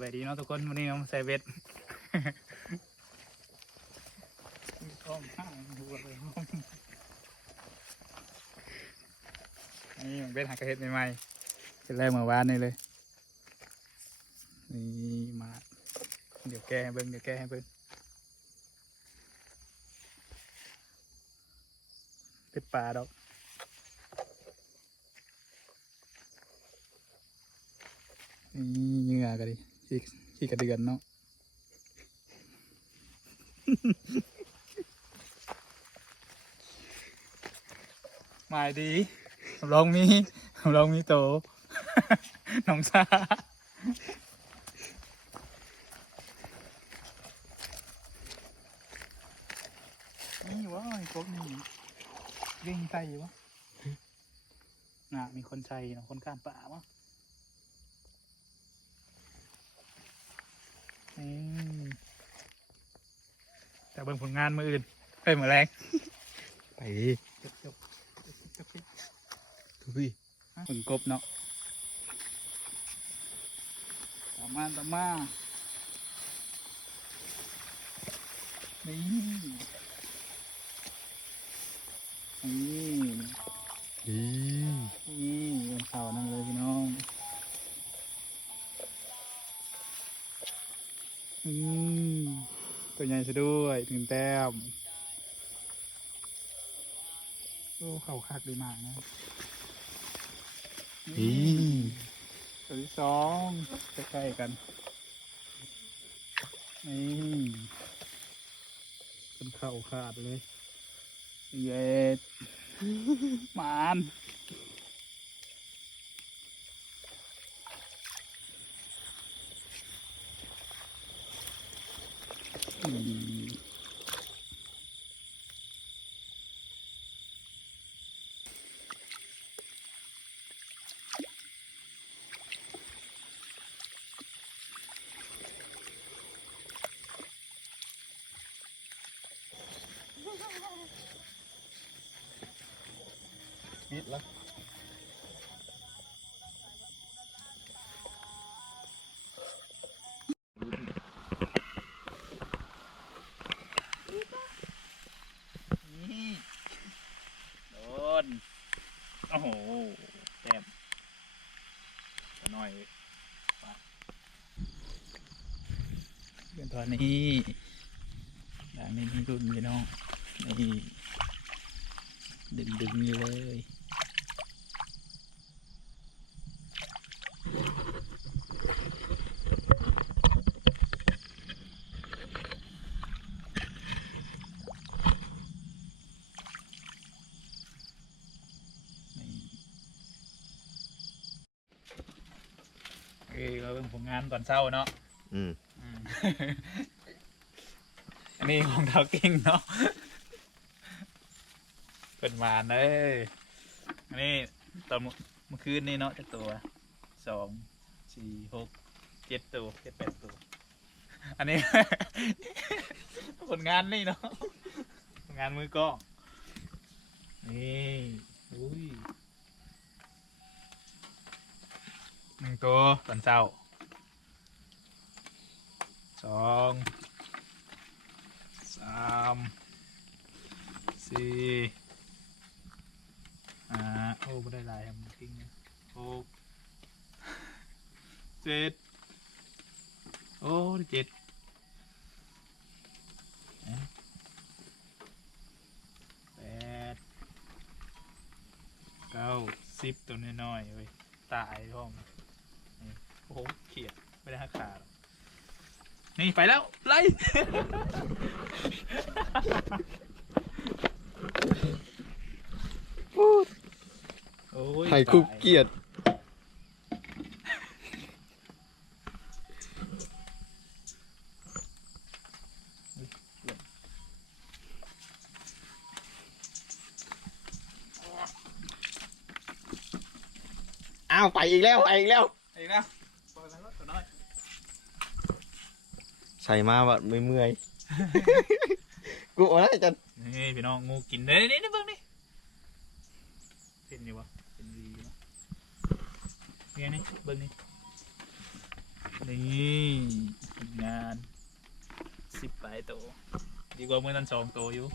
บายดีเนาะทุกคนวันนี้เราใส่เบ็ดท้องข้างหัวเลยนี่เบ็ดหากระเห็ดใหม่ๆเป็นแรกเมื่อวานนี่เลยนี่มาเดี๋ยวแก้ให้เบิ้งเป็ดป่าดอกนี่เหงื่อกันดิขี้กระเดือนเนาะ หมายดีลองมีโต น้องชานี่วะไอ้พวกนี้วิ่งใส่วะน่ะมีคนใส่นะคนข้ามป่าวะแต่เบิ่งผลงานมืออื่นเอ้ยมือแรงไปจบทุกพี่ผลกบเนาะต่อมานี่เป็นข่าวนั่นเลยพี่น้องตัวใหญ่ซะด้วยถึงแต้มโอ้เข่าคักดีมากนะตัวที่สองใกล้ๆกันนี่เป็นเข่าขาดเลยเย็ดหมานนิดละนี่โดนโอ้โหแต้มหน่อยเดี๋ยวตอนนี้อย่างนี้มีรุ่นพี่น้องนี่ดึงนี่เลยเราเป็นผลงานตอนเช้าเนาะอันนี้ของเท้ากิ้งเนาะเป็นวานเลยอันนี้ตอนเมื่อคืนนี่เนาะจะตัว2 4 6 7 ตัว7 8 ตัวอันนี้ ผลงานนี่เนาะผลงานมือกล้องนี่อุ้ย1 ตัวตอนเช้า2 3 4โอ้ไม่ได้ลายครับทิ้ง6 7โอ้7 8 9 10ตัวน้อยๆเว้ยตายท้องโอ้โหเขียดไม่ได้หักขาหรอกนี่ไปแล้วไล่ ไข่คุกเกียดอ้าวไปอีกแล้วเปิดแล้วตัวน้อยใส่มาแบบเมื่อยกูเอาได้จันนี่พี่น้องงูกินเลยนี่เบิ่งนี่เป็นอยู่วะเป็นดีวะนี่เบิ่งนี่ นี่อีกงาน10 ปลายตัวดีกว่ามือนั้น2 ตัวอยู่